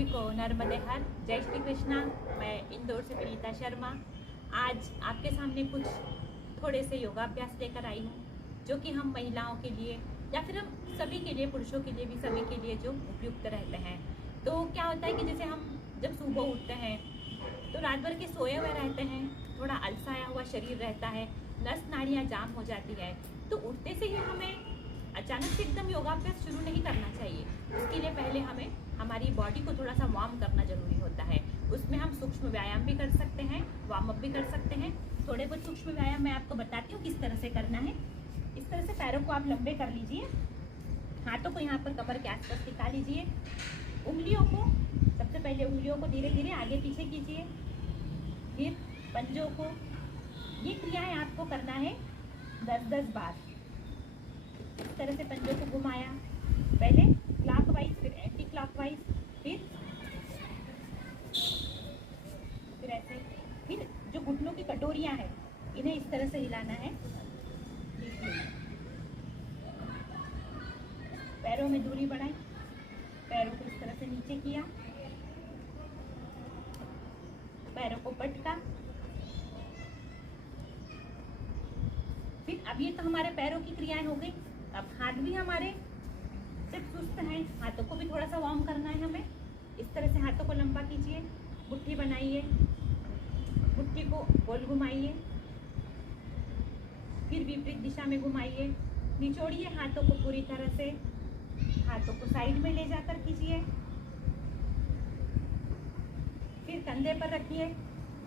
सभी को नर्मदे हर। जय श्री कृष्णा। मैं इंदौर से विनीता शर्मा आज आपके सामने कुछ थोड़े से योगाभ्यास लेकर आई हूँ, जो कि हम महिलाओं के लिए या फिर हम सभी के लिए, पुरुषों के लिए भी, सभी के लिए जो उपयुक्त रहते हैं। तो क्या होता है कि जैसे हम जब सुबह उठते हैं तो रात भर के सोए हुए रहते हैं, थोड़ा अलसाया हुआ शरीर रहता है, नस नाड़ियाँ जाम हो जाती है। तो उठते से ही हमें अचानक से एकदम योगाभ्यास शुरू नहीं करना चाहिए। उसके लिए पहले हमें हमारी बॉडी को थोड़ा सा वार्म करना जरूरी होता है। उसमें हम सूक्ष्म व्यायाम भी कर सकते हैं, वार्म अप भी कर सकते हैं। थोड़े बहुत सूक्ष्म व्यायाम मैं आपको बताती हूँ किस तरह से करना है। इस तरह से पैरों को आप लंबे कर लीजिए, हाथों को यहाँ पर कमर के आसपास टिका लीजिए। उंगलियों को सबसे पहले उंगलियों को धीरे धीरे आगे पीछे कीजिए, फिर पंजों को। ये क्रियाएं आपको करना है 10-10 बार। इस तरह से पंजों को घुमाया, पहले क्लॉकवाइज, फिर एंटी क्लॉकवाइज, फिर ऐसे। फिर जो घुटनों की कटोरियां हैं इन्हें इस तरह से हिलाना है। पैरों में दूरी बढ़ाई, पैरों को इस तरह से नीचे किया, पैरों को पटका। फिर अब ये तो हमारे पैरों की क्रियाएं हो गई। अब हाथ भी हमारे जब सुस्त हैं, हाथों को भी थोड़ा सा वार्म करना है हमें। इस तरह से हाथों को लंबा कीजिए, मुट्ठी बनाइए, मुट्ठी को गोल घुमाइए, फिर विपरीत दिशा में घुमाइए। निचोड़िए हाथों को पूरी तरह से, हाथों को साइड में ले जाकर कीजिए, फिर कंधे पर रखिए,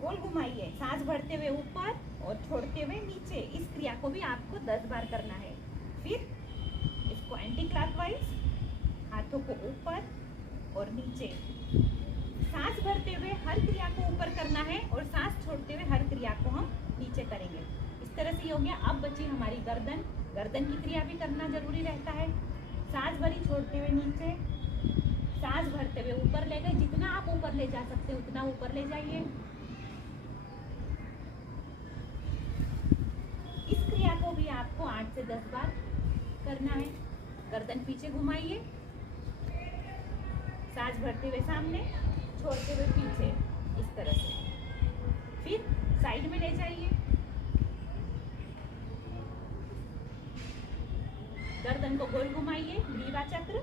गोल घुमाइए, सांस भरते हुए ऊपर और छोड़ते हुए नीचे। इस क्रिया को भी आपको 10 बार करना है। फिर इसको एंटी क्लॉकवाइज, हाथों को ऊपर और नीचे। सांस भरते हुए हर क्रिया को ऊपर करना है और सांस छोड़ते हुए हर क्रिया को हम नीचे करेंगे। इस तरह से हो गया। अब बची हमारी गर्दन। गर्दन की क्रिया भी करना जरूरी रहता है। सांस भरी, छोड़ते हुए नीचे, सांस भरते हुए ऊपर ले गए। जितना आप ऊपर ले जा सकते उतना ऊपर ले जाइए। इस क्रिया को भी आपको 8 से 10 बार करना है। गर्दन पीछे घुमाइए, सांस भरते हुए सामने, छोड़ते हुए पीछे, इस तरह से। फिर साइड में ले जाइए, गर्दन को गोल घुमाइए, ग्रीवा चक्र,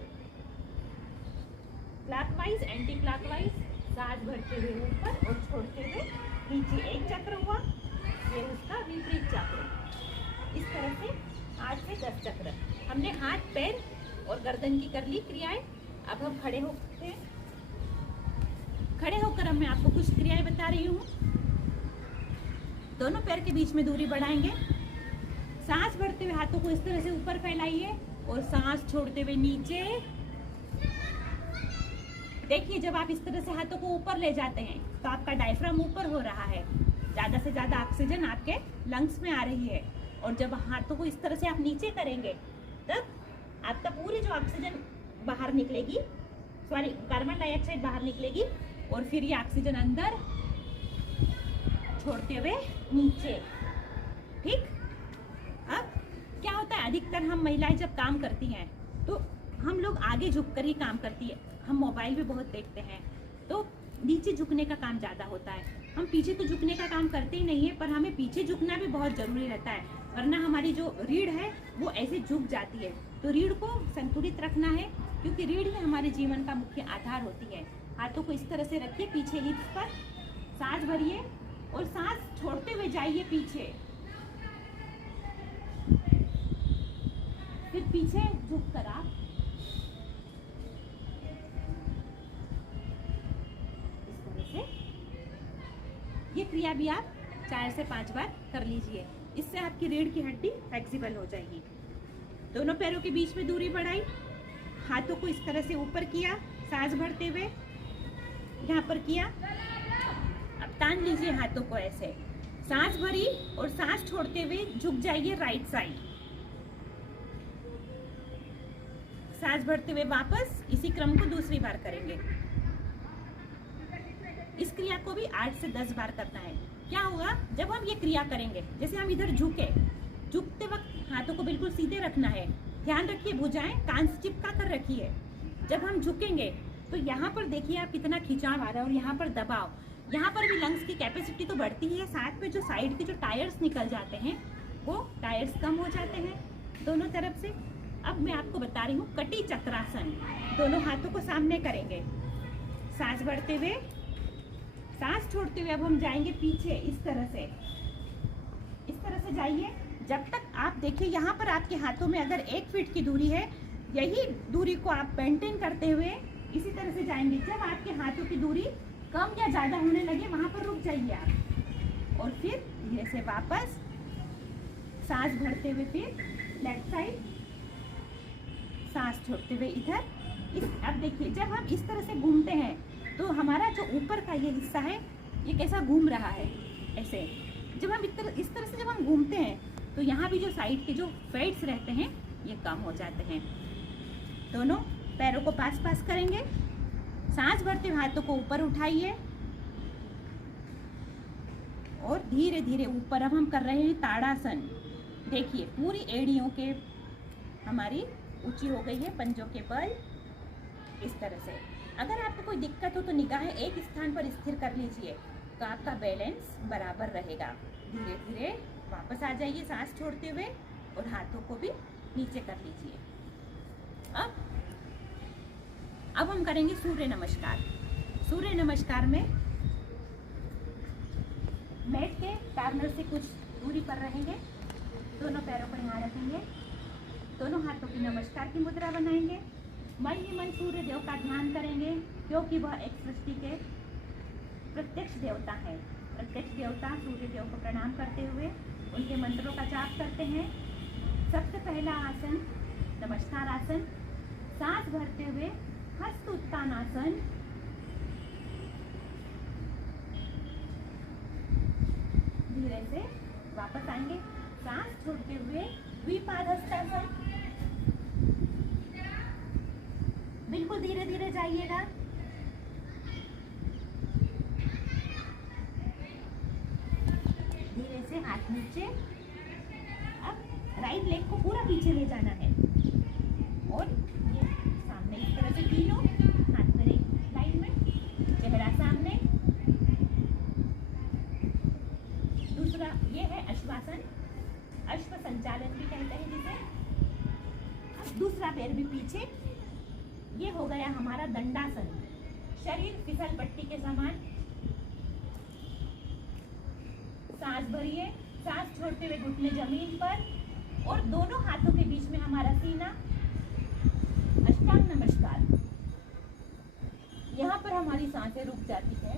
क्लॉकवाइज, एंटी क्लॉकवाइज, सांस भरते हुए ऊपर और छोड़ते हुए नीचे। एक चक्र हुआ, ये उसका विपरीत चक्र। इस तरह से 8 से 10 चक्र हमने हाथ, पैर और गर्दन की कर ली क्रियाएं। अब हम खड़े होते हैं। खड़े होकर अब मैं आपको कुछ क्रियाएं बता रही हूँ। दोनों पैर के बीच में दूरी बढ़ाएंगे। सांस भरते हुए हाथों को इस तरह से ऊपर फैलाइए और सांस छोड़ते हुए नीचे। देखिए, जब आप इस तरह से हाथों को ऊपर ले जाते हैं तो आपका डायफ्राम ऊपर हो रहा है, ज्यादा से ज्यादा ऑक्सीजन आपके लंग्स में आ रही है। और जब हाथों को इस तरह से आप नीचे करेंगे तब आपका पूरी जो ऑक्सीजन बाहर निकलेगी, सॉरी, कार्बन डाइऑक्साइड बाहर निकलेगी और फिर ये ऑक्सीजन अंदर, छोड़ते हुए नीचे। ठीक। अब क्या होता है, अधिकतर हम महिलाएं जब काम करती हैं तो हम लोग आगे झुककर ही काम करती है। हम मोबाइल भी बहुत देखते हैं तो नीचे झुकने का काम ज़्यादा होता है। हम पीछे तो झुकने का काम करते ही नहीं है, पर हमें पीछे झुकना भी बहुत ज़रूरी रहता है, वरना हमारी जो रीढ़ है वो ऐसे झुक जाती है। तो रीढ़ को संतुलित रखना है, क्योंकि रीढ़ ही हमारे जीवन का मुख्य आधार होती है। हाथों को इस तरह से रखिए पीछे हिप्स पर, सांस भरिए और सांस छोड़ते हुए जाइए पीछे, फिर पीछे झुक कर आप इस तरह से ये क्रिया भी आप 4 से 5 बार कर लीजिए। इससे आपकी रीढ़ की हड्डी फ्लेक्सिबल हो जाएगी। दोनों पैरों के बीच में दूरी बढ़ाई, हाथों को इस तरह से ऊपर किया, सांस भरते हुए यहाँ पर किया। अब तान लीजिए हाथों को ऐसे, सांस भरी और सांस छोड़ते हुए झुक जाइए राइट साइड, सांस भरते हुए वापस। इसी क्रम को दूसरी बार करेंगे। इस क्रिया को भी 8 से 10 बार करना है। क्या होगा, जब हम ये क्रिया करेंगे, जैसे हम इधर झुकते वक्त हाथों को बिल्कुल सीधे रखना है। ध्यान रखिए, भुजाएं कान से चिपका कर रखिए। जब हम झुकेंगे तो यहाँ पर देखिए आप कितना खिंचाव आ रहा है और यहाँ पर दबाव, यहाँ पर भी लंग्स की कैपेसिटी तो बढ़ती ही है, साथ में जो साइड के जो टायर्स निकल जाते हैं वो टायर्स कम हो जाते हैं दोनों तरफ से। अब मैं आपको बता रही हूँ कटी चक्रासन। दोनों हाथों को सामने करेंगे, सांस भरते हुए, सांस छोड़ते हुए अब हम जाएंगे पीछे इस तरह से जाइए। जब तक आप देखिए यहाँ पर आपके हाथों में अगर 1 फीट की दूरी है, यही दूरी को आप मेंटेन करते हुए इसी तरह से जाएंगे। जब आपके हाथों की दूरी कम या ज्यादा होने लगे वहां पर रुक जाइए आप, और फिर धीरे से वापस सांस भरते हुए फिर लेफ्ट साइड, सांस छोड़ते हुए इधर। अब देखिए जब हम इस तरह से घूमते हैं तो हमारा जो ऊपर का ये हिस्सा है ये कैसा घूम रहा है, ऐसे। जब हम इस तरह से जब हम घूमते हैं तो यहाँ भी जो साइड के जो फैट्स रहते हैं ये कम हो जाते हैं। दोनों पैरों को पास पास करेंगे, सांस भरते हुए हाथों को ऊपर उठाइए और धीरे धीरे ऊपर। अब हम कर रहे हैं ताड़ासन। देखिए पूरी एड़ियों के हमारी ऊंची हो गई है, पंजों के बल इस तरह से। अगर आपको कोई दिक्कत हो तो निगाहें एक स्थान पर स्थिर कर लीजिए तो आपका बैलेंस बराबर रहेगा। धीरे धीरे वापस आ जाइए सांस छोड़ते हुए और हाथों को भी नीचे कर लीजिए। अब हम करेंगे सूर्य नमस्कार। सूर्य नमस्कार में मैट के कॉर्नर से कुछ दूरी पर रहेंगे, दोनों पैरों को यहाँ रखेंगे, दोनों हाथों की नमस्कार की मुद्रा बनाएंगे। मन ही मन सूर्य देव का ध्यान करेंगे क्योंकि वह एक सृष्टि के प्रत्यक्ष देवता है। प्रत्यक्ष देवता सूर्य देव को प्रणाम करते हुए उनके मंत्रों का जाप करते हैं। सबसे पहला आसन नमस्कार आसन, सांस भरते हुए हस्त उत्तान आसन, धीरे से वापस आएंगे, सांस छोड़ते हुए द्विपाद हस्तासन। बिल्कुल धीरे धीरे जाइएगा। धीरे से हाथ नीचे। अब राइट लेग को पूरा पीछे ले जाना है और ये सामने इस तरह से तीनों हाथ मेरे लाइन में, चेहरा सामने। दूसरा ये है अश्वासन, अश्व संचालन भी कहते हैं जिसे। अब दूसरा पैर भी पीछे। ये हो गया हमारा दंडासन, शरीर फिसल पट्टी के समान। सांस भरिए, सांस छोड़ते हुए घुटने जमीन पर और दोनों हाथों के बीच में हमारा सीना। अष्टांग नमस्कार। यहाँ पर हमारी सांसें रुक जाती है,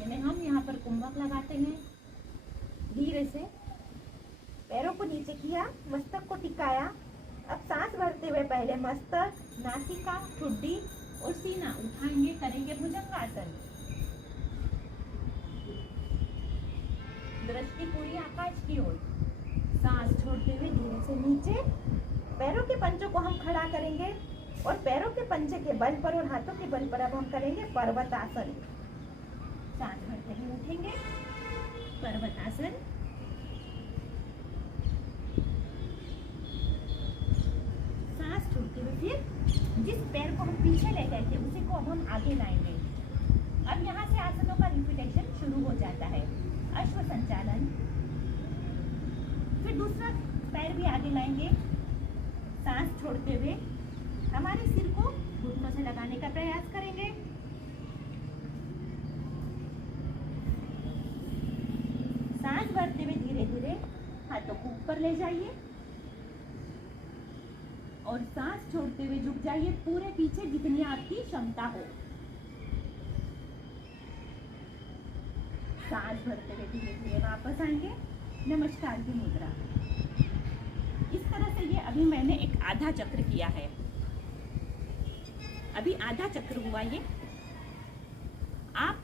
यानी हम यहाँ पर कुंभक लगाते हैं। धीरे से पैरों को नीचे किया, मस्तक को टिकाया। अब सांस भरते हुए पहले मस्तक, नासिका, ठुड्डी और सीना उठाएंगे, करेंगे भुजंगासन। दृष्टि पूरी आकाश की ओर। सांस छोड़ते हुए धीरे से नीचे, पैरों के पंजों को हम खड़ा करेंगे और पैरों के पंजे के बल पर और हाथों के बल पर अब हम करेंगे पर्वतासन। सांस भरते हुए उठेंगे, पर्वतासन। छोड़ते हुए फिर जिस पैर को हम पीछे ले गए थे उसी को अब हम आगे लाएंगे। अब यहाँ से आसनों का रिपीटेशन शुरू हो जाता है। अश्व संचालन, फिर दूसरा पैर भी आगे लाएंगे, सांस छोड़ते हुए हमारे सिर को घुटनों से लगाने का प्रयास करेंगे। सांस भरते हुए धीरे धीरे हाथों को ऊपर ले जाइए और सांस छोड़ते हुए झुक जाइए पूरे पीछे जितनी आपकी क्षमता हो। सांस भरते हुए धीरे धीरे वापस आएंगे, नमस्कार की मुद्रा। इस तरह से ये अभी मैंने एक आधा चक्र किया है। अभी आधा चक्र हुआ ये। आप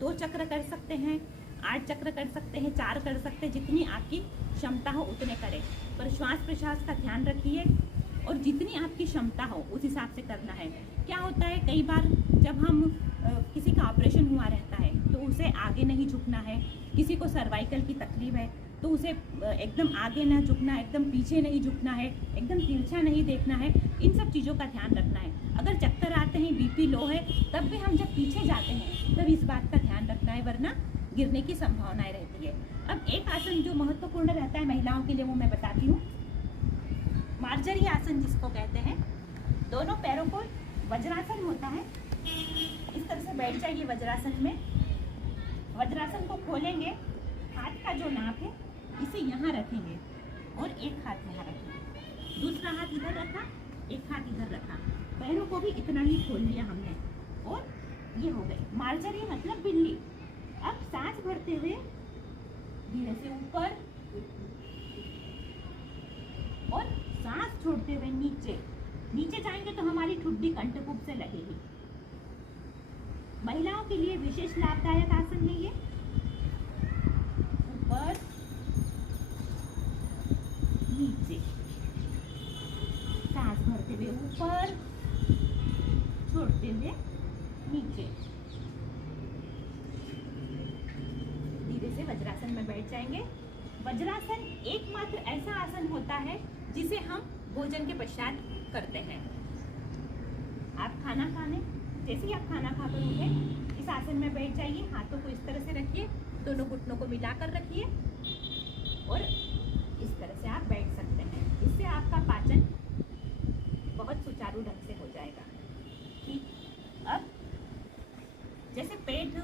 2 चक्र कर सकते हैं, 8 चक्र कर सकते हैं, 4 कर सकते हैं, जितनी आपकी क्षमता हो उतने करें। पर श्वास प्रश्वास का ध्यान रखिए और जितनी आपकी क्षमता हो उस हिसाब से करना है। क्या होता है कई बार जब हम किसी का ऑपरेशन हुआ रहता है तो उसे आगे नहीं झुकना है, किसी को सर्वाइकल की तकलीफ है तो उसे एकदम आगे ना झुकना है, एकदम पीछे नहीं झुकना है, एकदम तिरछा नहीं देखना है। इन सब चीज़ों का ध्यान रखना है। अगर अगर चक्कर आते हैं, बीपी लो है, तब भी हम जब पीछे जाते हैं तब इस बात का ध्यान रखना है, वरना गिरने की संभावनाएं रहती है। अब एक आसन जो महत्वपूर्ण रहता है महिलाओं के लिए वो मैं बताती हूँ, मार्जरी आसन जिसको कहते हैं। दोनों पैरों को वज्रासन होता है, इस तरह से बैठ जाइए वज्रासन में। वज्रासन को खोलेंगे, हाथ का जो नाप है इसे यहाँ रखेंगे और एक हाथ यहाँ रखेंगे, दूसरा हाथ इधर रखा, एक हाथ इधर रखा, पैरों को भी इतना ही खोल लिया हमने और ये हो गई मार्जरी मतलब बिल्ली। अब सांस भरते हुए धीरे से ऊपर और सांस छोड़ते हुए नीचे। नीचे जाएंगे तो हमारी ठुड्डी कंठकूप से लगेगी। महिलाओं के लिए विशेष लाभदायक आसन है ये। ऊपर नीचे, सांस भरते हुए ऊपर, छोड़ते हुए नीचे। धीरे से वज्रासन में बैठ जाएंगे। वज्रासन एकमात्र ऐसा आसन होता है जिसे हम भोजन के पश्चात करते हैं। आप खाना खाने, जैसे ही आप खाना खाकर उठे इस आसन में बैठ जाइए, हाथों को इस तरह से रखिए, दोनों घुटनों को मिलाकर रखिए और इस तरह से आप बैठ सकते हैं। इससे आपका पाचन बहुत सुचारू ढंग से हो जाएगा। ठीक, अब जैसे पेट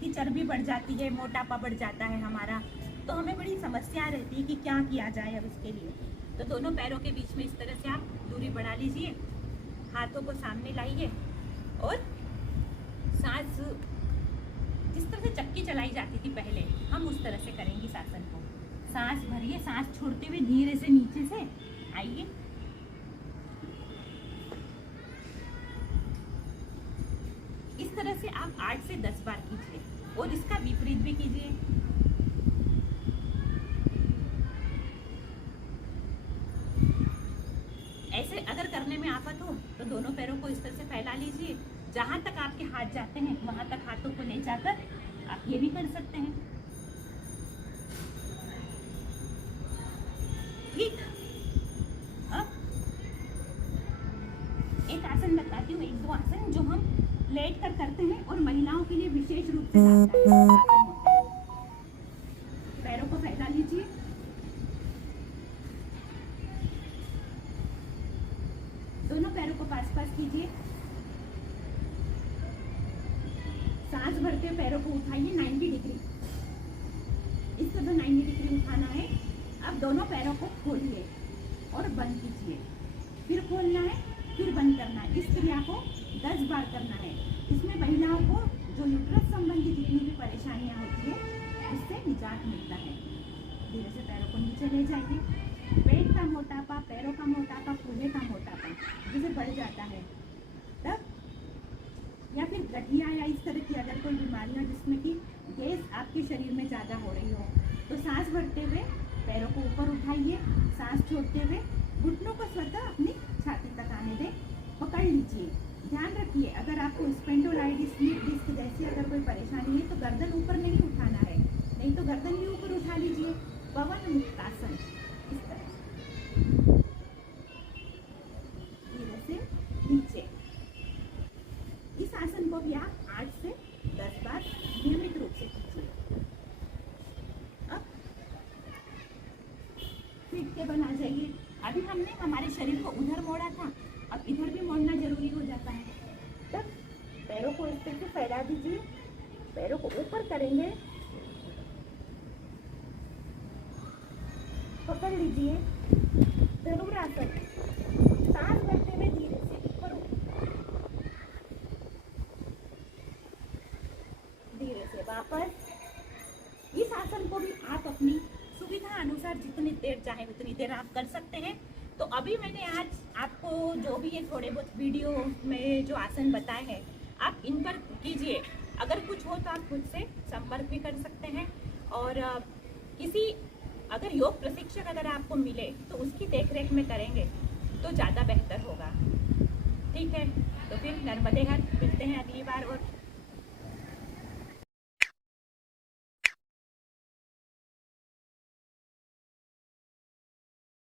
की चर्बी बढ़ जाती है, मोटापा बढ़ जाता है हमारा, तो हमें बड़ी समस्या रहती है कि क्या किया जाए अब इसके लिए। तो दोनों पैरों के बीच में इस तरह से आप दूरी बढ़ा लीजिए, हाथों को सामने लाइए और सांस जिस तरह से चक्की चलाई जाती थी पहले, हम उस तरह से करेंगे इस आसन को। सांस भरिए, सांस छोड़ते हुए धीरे से नीचे से आइए। इस तरह से आप 8 से 10 बार कीजिए और इसका विपरीत भी कीजिए। ऐसे अगर करने में आफत हो तो दोनों पैरों को इस तरह से फैला लीजिए, जहां तक आपके हाथ जाते हैं वहां तक हाथों को ले जाकर आप ये भी कर सकते हैं। ठीक, अब एक आसन बताती हूँ, 1-2 आसन जो हम लेट कर करते हैं और महिलाओं के लिए विशेष रूप से लाभदायक आसन होते हैं। पैरों को फैला लीजिए, दोनों पैरों को पास पास कीजिए, सांस भरते हुए पैरों को उठाइए 90 डिग्री, इस तरह 90 डिग्री उठाना है। अब दोनों पैरों को खोलिए और बंद कीजिए, फिर खोलना है, फिर बंद करना है। इस क्रिया को 10 बार करना है। इसमें महिलाओं को जो यूट्रस संबंधी जितनी भी परेशानियां होती है उससे निजात मिलता है। धीरे से पैरों को नीचे ले जाइए। पेट का मोटापा, पैरों का मोटापा, कूल्हे का मोटापा जिसे बढ़ जाता है तब, या फिर गठिया या इस तरह की अगर कोई बीमारियां जिसमें कि गैस आपके शरीर में ज़्यादा हो रही हो, तो सांस भरते हुए पैरों को ऊपर उठाइए, सांस छोड़ते हुए घुटनों को स्वतः अपनी छाती तक आने दें, पकड़ लीजिए। ध्यान रखिए, अगर आपको स्पेंडोलाइटिस, स्लिप डिस्क जैसी अगर कोई परेशानी है तो गर्दन ऊपर नहीं उठाना है, नहीं तो गर्दन भी ऊपर उठा लीजिए। पवन मुक्तासन, इस तरह धीरे से नीचे। इस आसन को भी आप 8 से 10 बार नियमित रूप से कीजिए। अब पीठ के बना जाइए। अभी हमने हमारे शरीर को उधर मोड़ा था, अब इधर भी मोड़ना जरूरी हो जाता है। तब पैरों को इस तरह से फैला दीजिए, पैरों को ऊपर करेंगे, पकड़ लीजिए, धनुरासन। सांस भरते हुए धीरे से ऊपर, धीरे से वापस। इस आसन को भी आप अपनी सुविधा अनुसार जितनी देर चाहे उतनी देर आप कर सकते हैं। तो अभी मैंने आज आपको जो भी ये थोड़े बहुत वीडियो में जो आसन बताए हैं आप इन पर कीजिए। अगर कुछ हो तो आप खुद से संपर्क भी कर सकते हैं और किसी अगर योग प्रशिक्षक अगर आपको मिले तो उसकी देखरेख में करेंगे तो ज़्यादा बेहतर होगा। ठीक है, तो फिर नर्मदे हर मिलते हैं अगली बार और